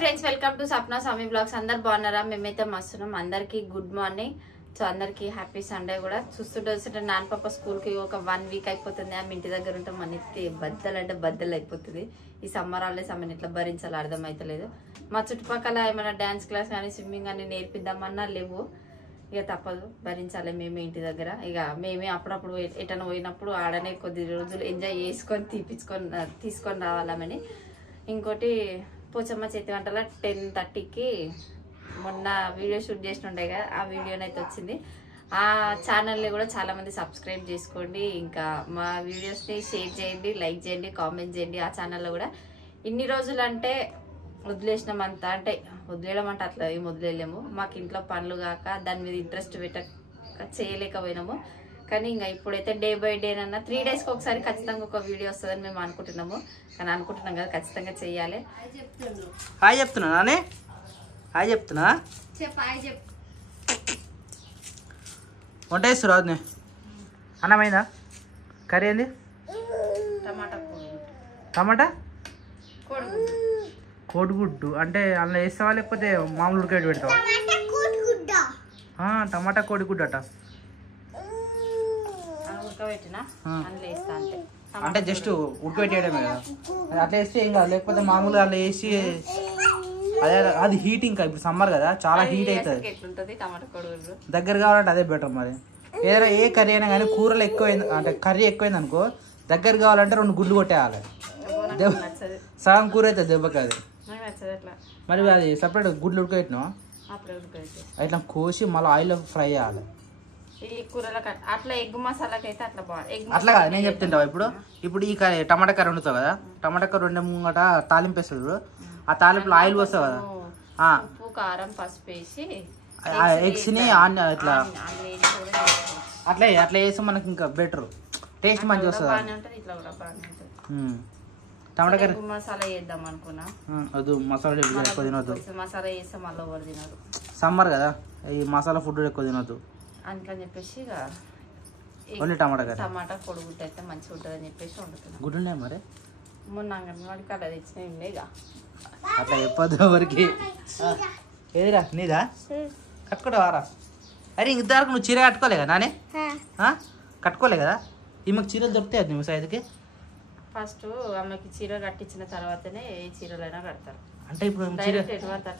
Friends, welcome to Sapna Swami blogs. అందరు బాగున్నారా? మేమైతే మస్తున్నాం. అందరికి గుడ్ మార్నింగ్. సో అందరికి హ్యాపీ సండే కూడా. చూస్తుంటే నాన్న పాప స్కూల్ కి ఒక 1 వీక్ అయిపోతుంది. ఆమె ఇంటి దగ్గర ఉంటే మన ఇంటి బద్దలు అంటే బద్దలు అయిపోతుంది. ఈ సమ్మర్ హాలిడేస్ ఆమెను ఎట్లా భరించాలో అర్థం అవుతలేదు. మా చుట్టుపక్కల ఏమైనా డాన్స్ క్లాస్ కానీ స్విమ్మింగ్ కానీ నేర్పిద్దామన్నా లేవు. ఇక తప్పదు, భరించాలి మేమే ఇంటి దగ్గర. ఇక మేమే అప్పుడప్పుడు ఎటన్నా పోయినప్పుడు ఆడనే కొద్ది రోజులు ఎంజాయ్ చేసుకొని తీసుకొని రావాలని. ఇంకోటి పోచమ్మ చేతి వంటల 10:30కి మొన్న వీడియో షూట్ చేసినుండే కదా, ఆ వీడియోనైతే వచ్చింది. ఆ ఛానల్ని కూడా చాలా మంది సబ్స్క్రైబ్ చేసుకోండి. ఇంకా మా వీడియోస్ని షేర్ చేయండి, లైక్ చేయండి, కామెంట్ చేయండి. ఆ ఛానల్లో కూడా ఇన్ని రోజులు అంటే వదిలేసినామంతా, అంటే వదిలేయడం అంటే అట్లా ఏం వదిలేయలేము. మాకు ఇంట్లో పనులు కాక దాని మీద ఇంట్రెస్ట్ చేయలేకపోయినాము. కానీ ఇంకా ఇప్పుడైతే డే బై డే అన్న 3 డేస్కి ఒకసారి ఖచ్చితంగా ఒక వీడియో వస్తుందని మేము అనుకుంటున్నాము. కానీ అనుకుంటున్నాం కదా, ఖచ్చితంగా చెయ్యాలి. హాయ్ చెప్తున్నా నానే, హాయ్ చెప్తున్నా. వంట చేస్తారు రాదు. అన్నమైందా? కర్రీ ఏంది? టమాటా కోడిగుడ్డు. అంటే అందులో వేస్తావా లేకపోతే మామూలు ఉడకబెట్టి పెడతావా? టమాటా కోడిగుడ్డు అట. అంటే జస్ట్ ఉడకబెట్టేయడమే కదా, అట్లా వేస్తే ఏం కాదు. లేకపోతే మామూలుగా అట్లా వేసి అదే అది హీట్. ఇంకా ఇప్పుడు సమ్మర్ కదా, చాలా హీట్ అవుతుంది. దగ్గర కావాలంటే అదే బెటర్. మరి ఏదైనా ఏ కర్రీ అయినా కానీ కూరలు ఎక్కువైంది అంటే కర్రీ ఎక్కువైంది అనుకో, దగ్గర కావాలంటే 2 గుడ్లు కొట్టేయాలి. సగం కూర అవుతుంది దెబ్బకి. అది మరి అది సపరేట్ గుడ్లు ఉడకబెట్టినా ఇట్లా కోసి మళ్ళీ ఆయిల్ ఫ్రై చేయాలి. అట్లా కాదు, నేను చెప్తుంటావా ఇప్పుడు ఈ కర్రీ టమాటా కర్రీ వండుతావు కదా, టమాటా కర్రీ వండే ముంగట తాలింపు వేస్తాడు. ఆ తాలింపులో ఆయిల్ పోస్తావు కదా, కారం పసుపు వేసి ఎగ్స్ ని ఇట్లా అట్లా అట్లా వేస్తే మనకి ఇంకా బెటర్ టేస్ట్ మంచిగా వస్తుంది. టమాటా కర్రీ మసాలా వేద్దాం అనుకున్నా, అది మసాలా ఎక్కువ తినొద్దు. మసాలా వేస్తే మళ్ళీ ఎవరు తినరు. సమ్మర్ కదా, ఈ మసాలా ఫుడ్ ఎక్కువ తినొద్దు అందుకని చెప్పేసి ఓన్లీ టమాటా కొడుగుడ్డు అయితే మంచిగా ఉంటుంది అని చెప్పేసి వండుతున్నాను. గుడ్డు ఉన్నాయి మరి మొన్న అంగన్వాడికి అలా తెచ్చినాయిగా. అట్లా చెప్పొద్దు ఎవరికి. ఏదిరా నీదా? కట్టుకోవడం వారా? అరే ఇంతవరకు నువ్వు చీర కట్టుకోలే కదా నానే? కట్టుకోలే కదా? ఈమెకు చీరలు దొరుకుతాయి అది నువ్వు సైజుకి. ఫస్ట్ ఆమెకి చీర కట్టించిన తర్వాతనే ఏ చీరలైనా కడతారు. అంటే ఇప్పుడు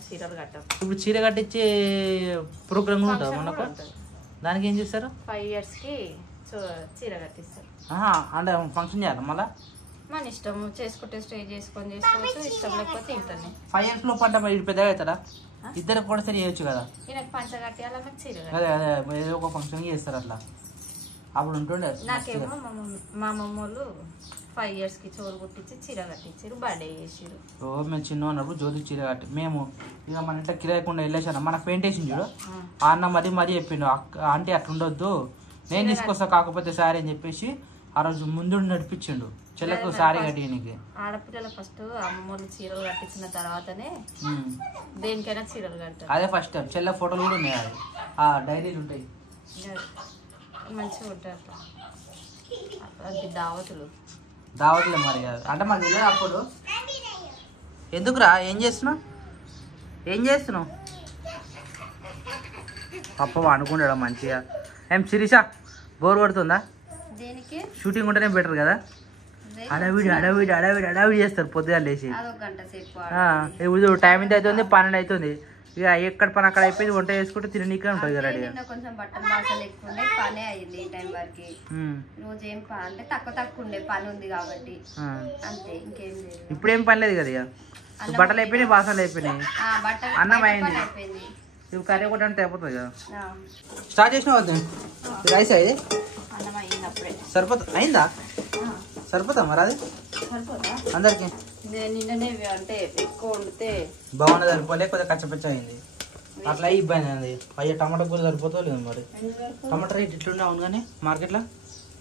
చీరలు కట్టారు. ఇప్పుడు చీర కట్టించే ప్రోగ్రామ్ కూడా ఉంటుంది మనకు. దానికి ఏం చేస్తారు? 5 yearsకి చీర కట్టిస్తారు. అంటే ఫంక్షన్ చేయాలి మళ్ళీ మన ఇష్టం. చేసుకుంటే స్టే చేసుకొని చేసుకోవచ్చు, ఇష్టం లేకపోతే ఇంటనే. 5 years లో పంట పెద్దగా అవుతారా? ఇద్దరు కూడా సరి చేయొచ్చు కదా. ఈయనకు పంచ కట్టియాలి, ఆమెకు చీర. అదే అదే ఏదో ఒక ఫంక్షన్ చేస్తారు అట్లా. అప్పుడు ఉంటుండే. నాకేమో మా మమ్మోళ్ళు 5 yearsకి చోరు కుట్టించి చీర కట్టించారు, బర్త్డే చేసారు. మేము చిన్న ఉన్నప్పుడు జ్యోతికి చీర కట్టి మేము ఇక మన ఇంట్లో కిరాయకుండా వెళ్ళేసాను. మన పెయింట్ వేసింది చూడు, ఆ అన్న మరీ చెప్పిండు, ఆంటీ అట్లా ఉండొద్దు నేను తీసుకొస్తా కాకపోతే సారీ అని చెప్పేసి ఆ రోజు ముందు నడిపించిండు చెల్లకు సారీ కట్టినకి. ఆడపిల్లలు ఫస్ట్ అమ్మమ్మోళ్ళు చీరలు కట్టించిన తర్వాతనే దేనికైనా చీరలు కడతారు. అదే ఫస్ట్ టైం. చెల్ల ఫోటోలు కూడా ఉన్నాయి, అది ఆ డైరీలు ఉంటాయి, మంచిగా ఉంటారు. అది దావతులే మరి కాదు అంటే మనకు తెలియదు అప్పుడు. ఎందుకురా ఏం చేస్తున్నావు? పప్ప అనుకుంటాడా మంచిగా? ఏం శిరీష బోర్ పడుతుందా? షూటింగ్ ఉంటేనే బెటర్ కదా. అడవిడి చేస్తారు పొద్దుగా లేచి. ఇప్పుడు టైం ఎంత అవుతుంది? 12 అవుతుంది. ఇక ఎక్కడ పని అక్కడ అయిపోయింది, వంట చేసుకుంటే తిననీకే ఉంటుంది కదా. కొంచెం బట్టలు బాసలు ఎక్కువ ఉండే పనే అయ్యింది ఈ టైం వరకు. రోజు ఏం అంటే తక్కువ ఉండే పని ఉంది కాబట్టి అంతే, ఇంకేం లేదు. ఇప్పుడు ఏం పని లేదు కదా. ఇక బట్టలు అయిపోయినాయి, బాసలు అయిపోయినాయి, అన్నం అయింది. ఇప్పుడు కర్రీ ఒకటి అంటే అయిపోతుంది కదా. స్టార్ట్ చేసిన వద్దు రైస్ అయ్యి అయిందా? సరిపోతా మరి అది అందరికి? నిన్ననే అంటే ఎక్కువ వండితే బాగుంది, సరిపోలే కొద్దిగా కచ్చపచ్చ అయింది. అట్లా ఇబ్బంది అయింది. అయ్యా టమాటా కూర సరిపోతా లేదు మరి. టమాటా రేట్ ఇట్లుండే అవును కానీ మార్కెట్లో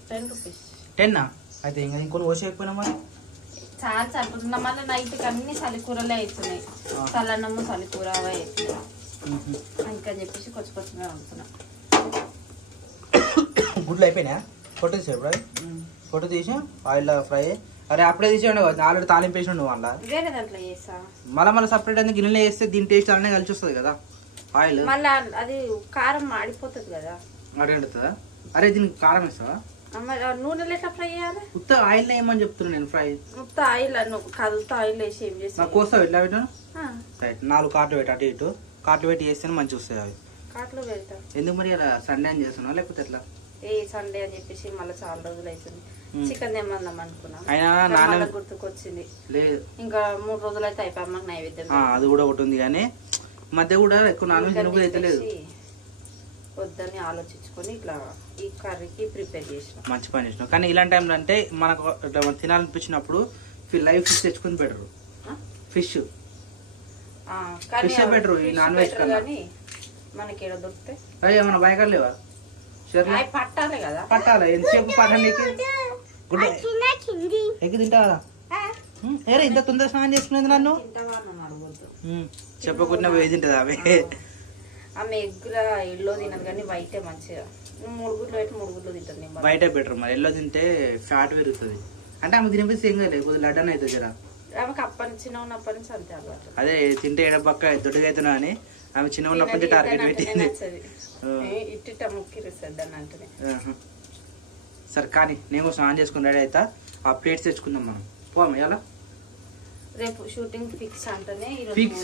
10 rupees. 10 అయితే ఇంకా ఇంకొన్ని వచ్చి అయిపోయినా మరి చాలా సరిపోతుంది. మళ్ళీ నైట్కి అన్ని చలికూరలే అవుతున్నాయి, చల్లన్నము చలికూర అవే అవుతున్నాయి. అందుకని చెప్పేసి కొంచెమే వండుతున్నా. గుడ్లు అయిపోయినాయా? ఫోటో తీసాడు ఇప్పుడు? ఫోటో తీసి ఆయిల్ ఫ్రై అరే అప్పుడే తీసేయండి ఆల్రెడీ తాలింపు వేసి ఉండవు వాళ్ళ వేరే దాంట్లో చేస్తా మళ్ళీ సపరేట్ అనేది గిన్నెలో వేస్తే దీని టేస్ట్ అన్నీ కలిసి వస్తుంది కదా ఆయిల్ మళ్ళా అది కారం మాడిపోతుంది కదా అడుగుతుందా అరే దీనికి కారం వేస్తావా నూనెలో ఎట్లా ఫ్రై చేయాలి ఉత్త ఆయిల్ ఏమని చెప్తున్నా నేను ఫ్రై ఉత్త ఆయిల్ కాదు ఉత్త ఆయిల్ వేసి ఏం చేస్తా నాకు కోస్తావు ఎట్లా పెట్టాను రైట్ 4 కార్ట్లు పెట్టి అటు ఇటు కార్ట్లు పెట్టి చేస్తేనే మంచిగా వస్తాయి అవి కాట్లో పెడతా ఎందుకు మరి అలా సండే అని చేస్తున్నావు లేకపోతే ఎట్లా సండే అని చెప్పేసి మళ్ళీ చాలా రోజులు అవుతుంది చికెన్ తెమ్మందాం అనుకున్నా అయినా నాన్న గుర్తుకొచ్చింది లేదు ఇంకా 3 రోజులు అయితే అయిపోయి అమ్మకి నైవేద్యం అది కూడా ఒకటి ఉంది కానీ మధ్య కూడా ఎక్కువ నాన్ వెజ్ తినకూడదు అయితే లేదు వద్దని ఆలోచించుకొని ఇట్లా ఈ కర్రీకి ప్రిపేర్ చేసిన మంచి పని చేసినావు కానీ ఇలాంటి టైంలో అంటే మనకు తినాలనిపించినప్పుడు లైవ్ ఫిష్ తెచ్చుకొని బెటరు ఫిష్ ఫిష్ బెటరు ఈ నాన్ వెజ్ కన్నా మనకి ఏదో దొరుకుతాయి అయ్యా మన బయకాలు లేవా పట్టాలి కదా పట్టాలి ఎంతసేపు పట్టండి ఎక్కి తింటా కదా ఏరే ఇంత తొందర స్నానం చేసుకునేది నన్ను చెప్పకుండా పోయి తింటది అవి ఆమె ఎగ్గుల ఎల్లో తినదు కానీ వైటే మంచిగా 3 గుడ్లు అయితే 3 గుడ్లు తింటుంది వైటే బెటర్ మరి ఎల్లో తింటే ఫ్యాట్ పెరుగుతుంది అంటే ఆమె తినిపిస్తే ఏం కాదు కొద్దిగా లడ్డన్ అవుతుంది జరా ఆమెకు చిన్న ఉన్నప్పటి నుంచి అంతే అలవాటు అదే తింటే ఏడపక్క దొడ్డుగా అవుతున్నా అని ఆమె చిన్న ఉన్నప్పటి నుంచి టార్గెట్ పెట్టింది ఇట్ట ముక్కిరిస్తుంది అని అంటేనే సరే కానీ నేను స్నానం చేసుకుని రెడీ అవుతా ఆ ప్లేట్స్ తెచ్చుకుందాం మనం పోమా ఎలా రేపు షూటింగ్ ఫిక్స్ అంటేనే ఫిక్స్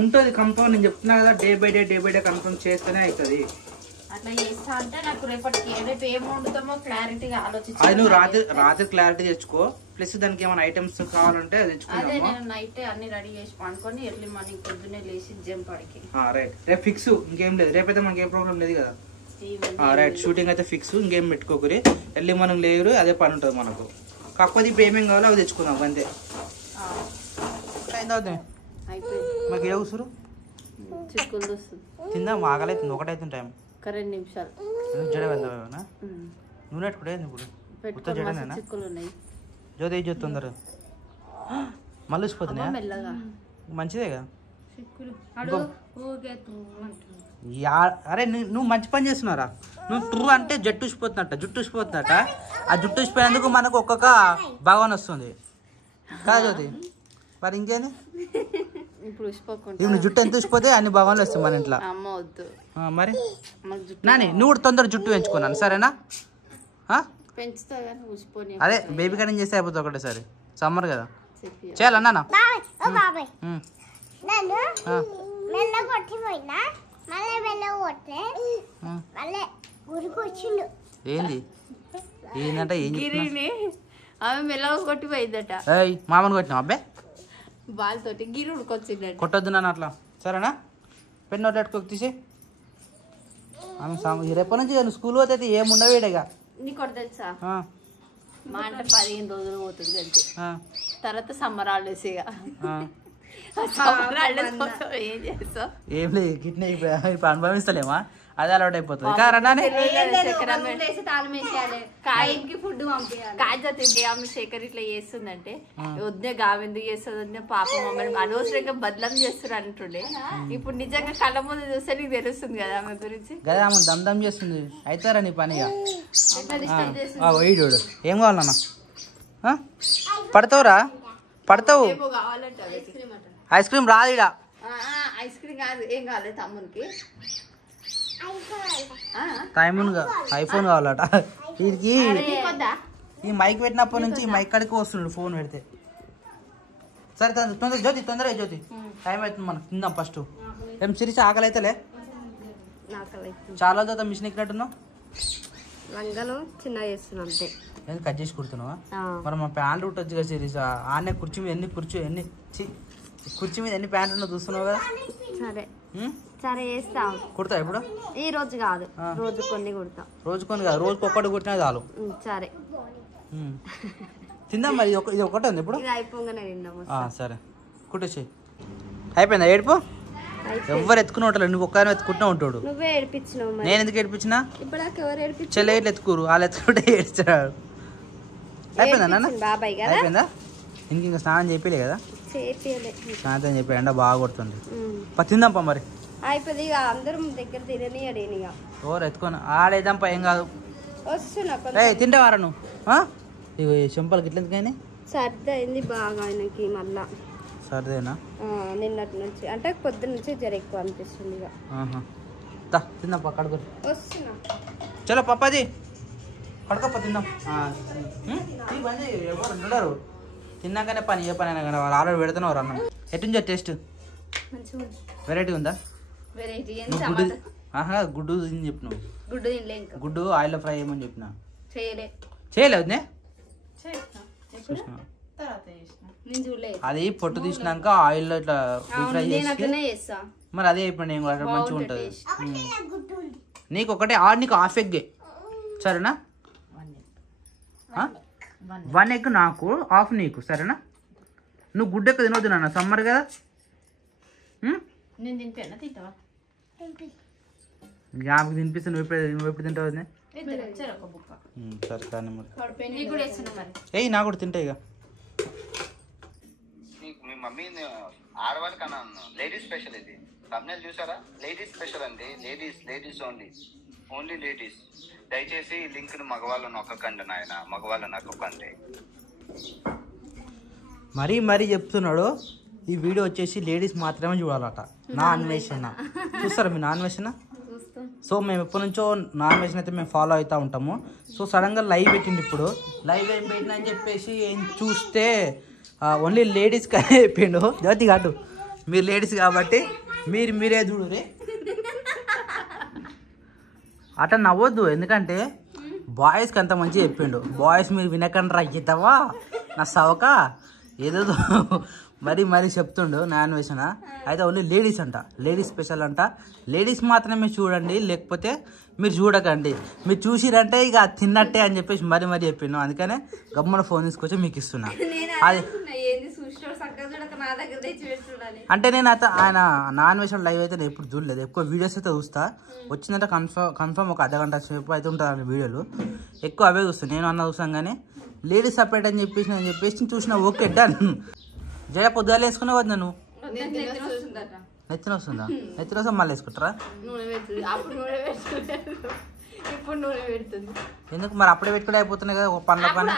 ఉంటుంది కన్ఫర్మ్ నేను చెప్తున్నా కదా డే బై డే కన్ఫర్మ్ చేస్తేనే అవుతుంది అట్లా చేస్తా అంటే నాకు రేపటికి రేపు ఏం వండుతామో క్లారిటీగా ఆలోచించి అది నువ్వు రాత్రి క్లారిటీ తెచ్చుకో ప్లస్ దానికి ఏమైనా ఐటమ్స్ కావాలంటే అదే నేను నైట్ అన్ని రెడీ చేసి పండుకొని ఎర్లీ మార్నింగ్ పొద్దున్నే లేచి జిమ్ పడికి రైట్ రేపు ఫిక్స్ ఇంకేం లేదు రేపైతే మనకి ఏ ప్రాబ్లం లేదు కదా రైట్ షూటింగ్ అయితే ఫిక్స్ ఇంకేం పెట్టుకోకరి ఎర్లీ మార్నింగ్ లేరు అదే పని ఉంటుంది మనకు కాకపోతే ఇప్పుడు ఏమేం కావాలో అవి తెచ్చుకుందాం అంతే మాకు ఏ కూసురు చిక్కులు వస్తుంది తిందాం ఆకలైతుంది ఒకటైతుంది టైం 2 నిమిషాలు జడ వెళ్దామేమన్నా నూనె పెట్టుకుంటే ఇప్పుడు జడనేనా చిక్కులు ఉన్నాయి జ్యోతి జ్యోతి తొందర మళ్ళీ వచ్చిపోతున్నాయా మెల్లగా మంచిదే కదా చిక్కులు అరే నువ్వు మంచి పని చేస్తున్నారా నువ్వు ట్రూ అంటే జట్టు జుట్టు ఉసిపోతున్నట్ట ఆ జుట్టు ఉసిపోయేందుకు మనకు ఒక్కొక్క భావన వస్తుంది కాదు జ్యోతి మరి ఇంకేంది ఇప్పుడు ఇప్పుడు జుట్టు ఎంత ఉసిపోతే అన్ని భావనలు వస్తాయి మన ఇంట్లో అమ్మ వద్దు మరి నాని నువ్వు కూడా తొందర జుట్టు పెంచుకున్నాను సరేనా పెంచుతా కానీ ఊసిపోని అదే బేబీ కటింగ్ చేస్తే అయిపోతుంది ఒకటేసారి సమ్మర్ కదా చేయాలన్నా ఏంది ఏంటంటే ఏం ఆమె మెల్లగా కొట్టిపోయిందట మామని కొట్టినా అబ్బాయి బాల్ తోటి గిరి ఉడుకొచ్చిందట కొట్టొద్దు నాన్న అట్లా సరేనా పెన్ నోట్ పెట్టుకోక తీసి ఆమె రేపటి నుంచి నువ్వు స్కూల్ పోతే ఏముండవు వీడగా నీకు ఒకటి తెలుసా మా అంటే 15 రోజులు పోతుంది అంతే తర్వాత సమ్మర్ హాలిడేస్ ఇక సమ్మర్ హాలిడేస్ ఏం చేస్తావు ఏం లేదు గిట్నే ఇప్పుడు అనుభవిస్తలేమా అదే అలవాటు అయిపోతుంది ఆమె శేఖర్ ఇట్లా చేస్తుందంటే వద్దే గావెందుకు చేస్తుంది వద్దే పాపం మమ్మల్ని అనవసరంగా బదలం చేస్తున్నారు అంటుండే ఇప్పుడు నిజంగా కళ్ళ ముందు చూస్తే నీకు తెలుస్తుంది కదా ఆమె గురించి కదా ఆమె దమ్ చేస్తుంది అవుతారా నీ పనిగా చూడు ఏం కావాలన్నా పడతావురా పడతావు ఐస్ క్రీమ్ రాదు ఇడ ఐస్ క్రీమ్ కాదు ఏం కావాలి తమ్మునికి ఐఫోన్ కావాలట వీడికి ఈ మైక్ పెట్టినప్పటి నుంచి మైక్ కడికి వస్తున్నాడు ఫోన్ పెడితే సరే తొందర జ్యోతి తొందరగా జ్యోతి టైం అవుతుంది మనం తిందాం ఫస్ట్ ఏం సిరిసి ఆకలి అయితేలే చాలా తర్వాత మిషన్ ఎక్కినట్టున్నావు చిన్న చేస్తున్నాం అంతే కట్ చేసి కుడుతున్నావా మరి మా ప్యాంట్ ఉంటుంది కదా సిరీస్ ఆనే కుర్చీ మీద కుర్చీ మీద ఎన్ని ప్యాంట్ ఉన్నా చూస్తున్నావు కదా సరే సరే చేస్తాం కుడతా ఇప్పుడు ఈ రోజు కాదు రోజు కొన్ని కుడతా రోజు కొన్ని కాదు రోజుకి ఒక్కటి కుట్టినా చాలు సరే తిందాం మరి ఇది ఒకటే ఉంది ఇప్పుడు అయిపోగానే తిందాం సరే కుట్టేసి అయిపోయిందా ఏడుపు ఎవరు ఎత్తుకుని ఉంటారు నువ్వు ఒక్క ఎత్తుకుంటూ ఉంటాడు నువ్వే ఏడిపించినావు నేను ఎందుకు ఏడిపించినా ఇప్పుడు ఎవరు ఏడిపించారు చెల్లె ఇట్లా ఎత్తుకోరు వాళ్ళు ఎత్తుకుంటే ఏడుస్తాడు అయిపోయిందా నాన్న బాబాయ్ కదా అయిపోయిందా ఇంకా స్నానం చెప్పలే కదా స్నానం చెప్పి ఎండ బాగా కొడుతుంది తిందాంపా మరి అయిపోయింది ఇక అందరం దగ్గర తినని ఇక ఓరు ఎత్తుకొని ఆడేద్దాంపా ఏం కాదు వస్తున్నా తింటావారా నువ్వు ఇవి చెంపలకి ఇట్లా కానీ సర్ది అయింది బాగా ఆయనకి మళ్ళా. సర్దేనా? నిన్నటి నుంచి అంటే పొద్దున్న నుంచి జర ఎక్కువ అనిపిస్తుంది. ఇక తిందాం పక్కడు వస్తున్నా. చలో పప్పాజీ పడుకోపో తిందాం. ఎవరు ఉండరు తిన్నాకనే పని, ఏ పని అయినా కానీ వాళ్ళు ఆల్రెడీ పెడుతున్నారు అన్నం. ఎట్టుంచా టేస్ట్? వెరైటీ ఉందా? గుడ్డు తిని చెప్పిన. గుడ్డు ఆయిల్ ఫ్రై చేయమని చెప్పిన. చేయలేదు అది పొట్టు తీసినాక ఆయిల్ ఇట్లా ఫ్రై చేసి మరి అదే అయిపోయింది. నేను కూడా మంచిగా ఉంటుంది. నీకు ఒకటే నీకు హాఫ్ ఎగ్ సరేనా? 1 ఎగ్ నాకు, హాఫ్ నీకు సరేనా? నువ్వు గుడ్డు ఎక్క తినవద్దు నాన్న, సమ్మర్ కదా. ఆమెకు తినిపిస్తే నువ్వు ఎప్పుడు తింటావు? సరే కానీ మరి ఏ నాకు కూడా తింటాయి. ఇక మీ మమ్మీ ఆడవాళ్ళకి అన్నాను, లేడీస్ స్పెషల్ ఇది. తమిళ చూసారా? లేడీస్ స్పెషల్ అండి. Ladies only ladies. దయచేసి లింక్ ను మగవాళ్ళు నొక్కకండి నాయన, మగవాళ్ళు నొక్కకండి. మరీ చెప్తున్నాడు. ఈ వీడియో వచ్చేసి లేడీస్ మాత్రమే చూడాలట. నా అన్వేషణ చూస్తారా? మీ నా అన్వేషణ. సో మేము ఎప్పటి నుంచో నా అన్వేషణ అయితే మేము ఫాలో అవుతూ ఉంటాము. సో సడన్గా లైవ్ పెట్టింది. ఇప్పుడు లైవ్ ఏం పెట్టినా అని చెప్పేసి ఏం చూస్తే ఓన్లీ లేడీస్ కానీ అయిపోయిండు. జ్యోతి కాదు, మీరు లేడీస్ కాబట్టి మీరే చూడురే. అట్లా నవ్వద్దు, ఎందుకంటే బాయ్స్కి అంత మంచిగా చెప్పిండు. బాయ్స్ మీరు వినకండి రగ్గితావా నా సవక ఏదేదో మరీ చెప్తుండు నా అన్వేషణ. అయితే ఓన్లీ లేడీస్ అంట, లేడీస్ స్పెషల్ అంట. లేడీస్ మాత్రమే చూడండి, లేకపోతే మీరు చూడకండి. మీరు చూసిరంటే ఇక తిన్నట్టే అని చెప్పేసి మరీ చెప్పిండు. అందుకనే గమ్మన ఫోన్ తీసుకొచ్చి మీకు ఇస్తున్నా. అది అంటే నేను అయితే ఆయన నా అన్వేషణ లైవ్ అయితే నేను ఎప్పుడు చూడలేదు. ఎక్కువ వీడియోస్ అయితే చూస్తా. వచ్చిందంటే కన్ఫర్మ్ ఒక అర్ధగంట సేపు అయితే ఉంటుంది వీడియోలు. ఎక్కువ అవే చూస్తాను. నేను అన్న చూసాను కానీ లేడీస్ సపరేట్ అని చెప్పేసి చూసిన. Okay done. జయ పొద్దుగాలు వేసుకున్నావు కదా నువ్వు? నెత్తిన వస్తుందా? నెత్తిన వస్తే మళ్ళీ వేసుకుంటారా? ఎందుకు మరి అప్పుడే పెట్టుకుంటే అయిపోతున్నాయి కదా పనుల పని.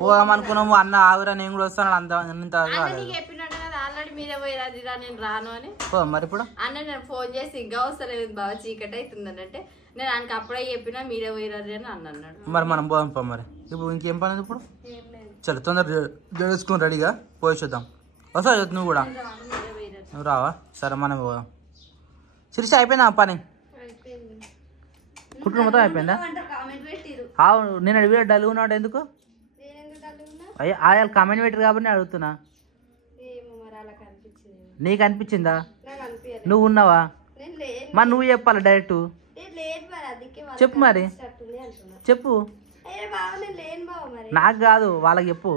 పోదాం అనుకున్నాము. అన్న ఆగురా నేను కూడా వస్తాను. మరి ఇప్పుడు అన్న నేను ఫోన్ చేసి ఇంకా వస్తలేదు బాగా చీకటి అవుతుందని అంటే నేను ఆయనకి అప్పుడే చెప్పినా మీరే పోయిరారు అని అన్నాడు. మరి మనం పోదాం పో. మరి ఇప్పుడు ఇంకేం పని ఇప్పుడు? చలో తొందరగా చేసుకుని రెడీగా పోయి చూద్దాం. వస్తా నువ్వు కూడా. నువ్వు రావా? సరే మనం పోదాం. శిరీష అయిపోయిందా పని? కుట్టు మొత్తం అయిపోయిందా? నేను అడిగి డల్ ఉన్నాడు ఎందుకు? ఆయన కామెంట్ పెట్టరు కాబట్టి అడుగుతున్నా. నీకు అనిపించిందా? నువ్వు ఉన్నావా? మరి నువ్వు చెప్పాలి డైరెక్ట్. చెప్పు మరి చెప్పు. నాకు కాదు వాళ్ళకి చెప్పు.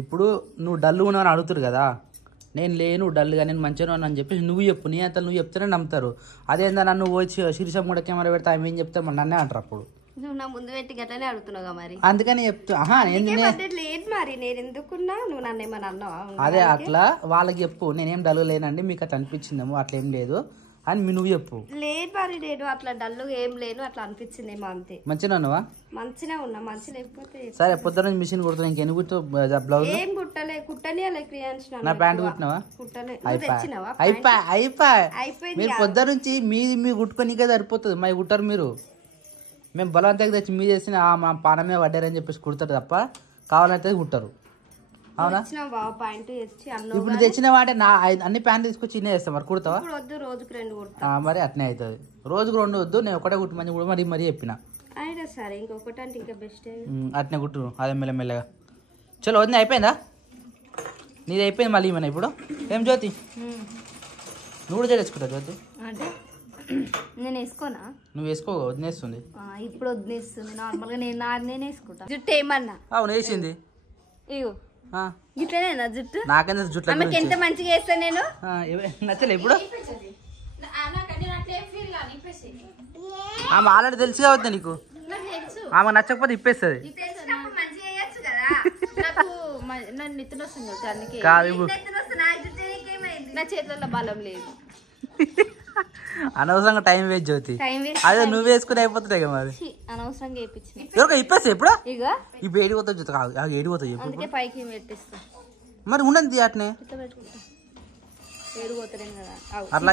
ఇప్పుడు నువ్వు డల్ ఉన్నావు అని అడుగుతారు కదా. నేను లేను డల్గా, నేను మంచిగా ఉన్నాను అని చెప్పేసి నువ్వు చెప్పు. నీ అంతా నువ్వు చెప్తేనే నమ్ముతారు. అదేందా నన్ను వచ్చి శిరీషం కూడా కెమెరా పెడతా ఆమె ఏం చెప్తే మరి నన్నే అంటారు. అప్పుడు ముందు పెట్టి గట్లనే అడుగుతున్నావు మరి. అందుకని చెప్తా. అదే అట్లా వాళ్ళకి చెప్పు. నేనేం డల్ లేనండి, మీకు అట్లా అనిపించిందేమో, అట్లా ఏం లేదు అని నువ్వు చెప్పు. లేదు మరి నేను అట్లా డల్లు ఏం లేను, అట్లా అనిపించిందేమో అంతే. మంచిగా ఉన్నావా? మంచిగా ఉన్నా. మంచి లేకపోతే సరే పొద్దున్న మిషన్ కుడుతున్నా. ఇంకెన్ని కుట్టు బ్లౌజ్? ఏం కుట్టలే. కుట్టని నా ప్యాంట్ కుట్టినావా? అయిపోయి మీరు పొద్దున్న నుంచి మీ కుట్టుకోనికే సరిపోతుంది. మరి కుట్టారు మీరు. మేము బలవంతంగా తెచ్చి మీ చేసిన మా పానమే పడ్డారని చెప్పేసి కుడతారు తప్ప కావాలంటే కుట్టారు. అవునా? ఇప్పుడు తెచ్చిన వాటే నా అన్ని ప్యాంట్ తీసుకొచ్చి ఇన్నే చేస్తాం. మరి కుడతావా? మరి అట్నే అవుతుంది. రోజుకు 2 వద్దు, నేను ఒకటే కుట్టు మంచి కూడా మరీ చెప్పిన. అట్నే కుట్టు అదే మెల్లమెల్లగా. చలో వదిన అయిపోయిందా? నీది అయిపోయింది. మళ్ళీ ఏమైనా ఇప్పుడు ఏం జ్యోతి నువ్వు కూడా చేసుకుంటావు జ్యోతి? నేను వేసుకోనా? నువ్వు వేసుకో, వదిలేస్తుంది. ఇప్పుడు వదిలేస్తుంది. నార్మల్ గా నేను వేసుకుంటా. జుట్టు ఏమన్నా? అవును వేసింది. ఇగో ఇట్లనేనా జుట్టు? నాకైనా జుట్టు ఎంత మంచిగా వేస్తా నేను. నచ్చలే ఇప్పుడు? ఆమె ఆల్రెడీ తెలుసు కావద్దా నీకు? ఆమె నచ్చకపోతే ఇప్పేస్తుంది. కాదు నా చేతుల్లో బలం లేదు. అనవసరంగా టైం వేస్ట్ జ్యోతి. టైం వేస్ట్ అదే నువ్వు వేసుకుని అయిపోతున్నాయి మరి. అనవసరంగా వేయించిన ఎవరికో ఇప్పేస్తా ఇప్పుడు. ఇక ఇప్పుడు ఏడిపోతావు జ్యోతి. ఏడిపోతావు చెప్పు. అందుకే పైకి పెట్టిస్తా. మరి ఉండదు అట్నే ఇట్లా పెట్టుకుంటా. ఏడుపోతారేం కదా. అట్లా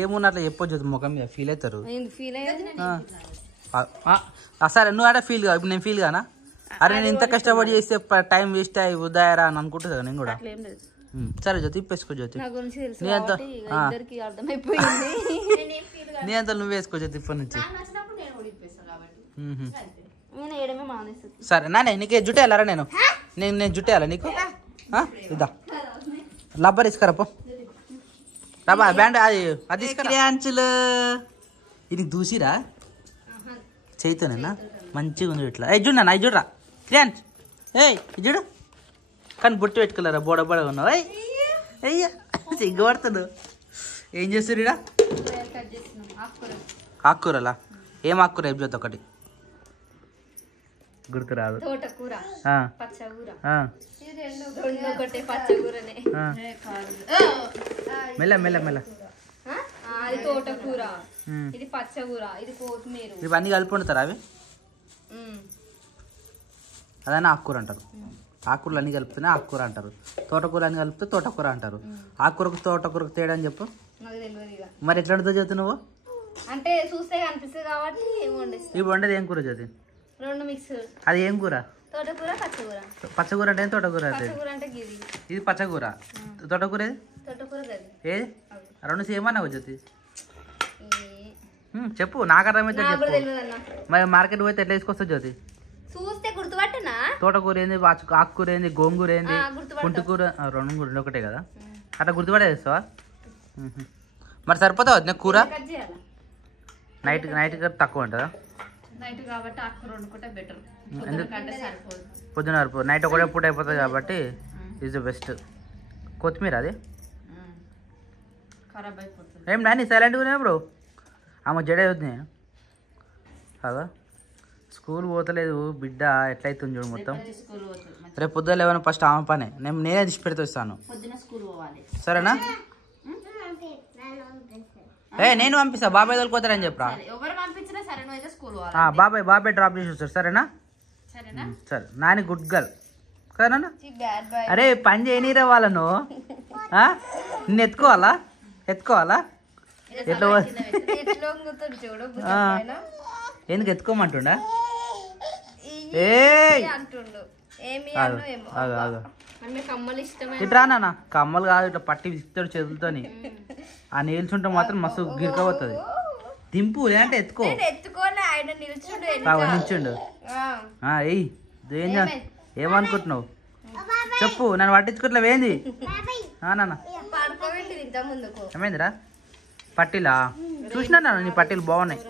ఏమున్నా అట్లా చెప్పొచ్చు జ్యోతి. ముఖం మీద ఫీల్ అవుతారు. ఫీల్ అయ్యేది. సరే నువ్వు అంటే ఫీల్ కా. ఇప్పుడు నేను ఫీల్ కానా? అరే నేను ఇంత కష్టపడి చేస్తే టైం వేస్ట్ అయ్యి ఉదాయరా అని అనుకుంటుంది కదా నేను కూడా. అట్లేం లేదు. సరే జ్యోతి ఇప్పేసుకో జ్యోతి. నా గురించి తెలుసు నీ అంత కాబట్టి ఇక ఇద్దరికి అర్థమైపోయింది. నీ అంత నువ్వు వేసుకో జ్యోతి ఇప్పటి నుంచి. నేను వేయడమే మానేస్తుంది. సరే నానే నీకు జుట్టేయాలరా? నేను జుట్టేయాలా నీకు? ఇద్దా లబ్బర్ ఇసుకరా పో. రబ్బా బ్యాండ్ అది ఇసుకరాంచులు. ఇది దూసిరా చైతోనేనా? మంచిగా ఉంది ఇట్లా. చూడు అవి చూడరా క్రియాంచ్. ఇది చూడు. కానీ బొట్టు పెట్టుకోలేరా? బోడబోడగా ఉన్నావు. అయ్యా సిగ్గుపడుతుంది. ఏం చేస్తారు ఇడా? ఆకుకూరలా? ఏం ఆకుకూర అయిపోతుంది ఒకటి గుర్తురాదు. తోటకూర, పచ్చకూర. మెల్ల మెల్ల మెల్ల. అది తోటకూర, ఇది పచ్చకూర, ఇది కొత్తిమీర. ఇవన్నీ కలిపి వండుతారా అవి? అదైనా ఆకుకూర అంటారు. ఆకుకూరలు అన్ని కలిపితేనే ఆకుకూర అంటారు. తోటకూర అని కలిపితే తోటకూర అంటారు. ఆకుకూరకు తోటకూరకు తేడా అని చెప్పు. మరి ఎట్లా వండుతావు జ్యోతి నువ్వు? అంటే చూస్తే కనిపిస్తుంది కాబట్టి ఇప్పుడు వండేది ఏం కూర జ్యోతి? రెండు మిక్స్. అది ఏం కూర? తోటకూర, పచ్చకూర. పచ్చకూర అంటే తోటకూర. పచ్చకూర అంటే గిది. ఇది పచ్చకూర. తోటకూర ఏది? తోటకూర గది. ఏది? రెండు సేమ్ అన్నావు జ్యోతి. చెప్పు నాకు అర్థమైతే చెప్పు. మరి మార్కెట్ పోతే ఎట్లా తీసుకొస్తావు జ్యోతి? చూస్తే గుర్తుపట్టనా? తోటకూర ఏంది, ఆకుకూర ఏంది, గోంగూర ఏంది, పుంటికూర, రెండు ఒకటే కదా. అట్లా గుర్తుపడేస్తావా? మరి సరిపోతావు నేను కూర? నైట్ తక్కువ ఉంటుందా? నైట్ కాబట్టి ఆకుకూర వండుకుంటే బెటర్. పొద్దున సరిపోదు. నైట్ ఒకటే పూట అయిపోతుంది కాబట్టి ఈజ్ ద బెస్ట్. కొత్తిమీర అది ఖరాబ్ అయిపోతుంది. ఏం నాని సైలెంట్గా ఉన్నాయి ఇప్పుడు? ఆమె జడే అవుతుంది కదా. స్కూల్ పోతలేదు బిడ్డ. ఎట్లయితుంది చూడు మొత్తం. రేపు పొద్దున లేవని ఫస్ట్ ఆమె పనే. నేనే తీసి పెడితే వస్తాను. సరేనా? నేను పంపిస్తా. బాబాయ్ తోలుకోతారని చెప్పరా? బాబాయ్ డ్రాప్ చేసి వస్తారు. సరేనా? సరే. నాని గుడ్ గర్ల్ సరేనా? అరే పని చేయనీరా వాళ్ళను. నిన్ను ఎత్తుకోవాలా? ఎట్లా ఎందుకు ఎత్తుకోమంటుండా? ఇట్రా నాన్న. కమ్మలు కాదు ఇట్లా పట్టి విస్తాడు చేతులతోని. ఆ నిల్చుంటే మాత్రం మస్తు గిరికపోతుంది. దింపు లేదంటే ఎత్తుకో. నిల్చుండు. ఏమనుకుంటున్నావు చెప్పు. నన్ను పట్టించుకోవట్లేవు ఏంది నాన్న? ఏమైందిరా? పట్టీలా చూసినా నాన్న? నీ పట్టీలు బాగున్నాయి.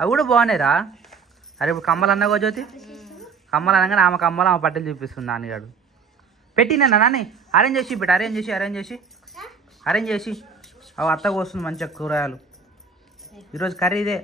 అవి కూడా బాగున్నాయిరా. అరే ఇప్పుడు కమ్మలు అన్నాగో జ్యోతి. కమ్మలు అనగానే ఆమె కమ్మలు ఆమె పట్టీలు చూపిస్తుంది నాన్నగాడు. పెట్టినా నాని అరేంజ్ చేసి పెట్టు. అరేంజ్ చేసి అవి అత్తగా వస్తుంది మంచిగా కూరగాయలు. ఈరోజు కర్రీ ఇదే.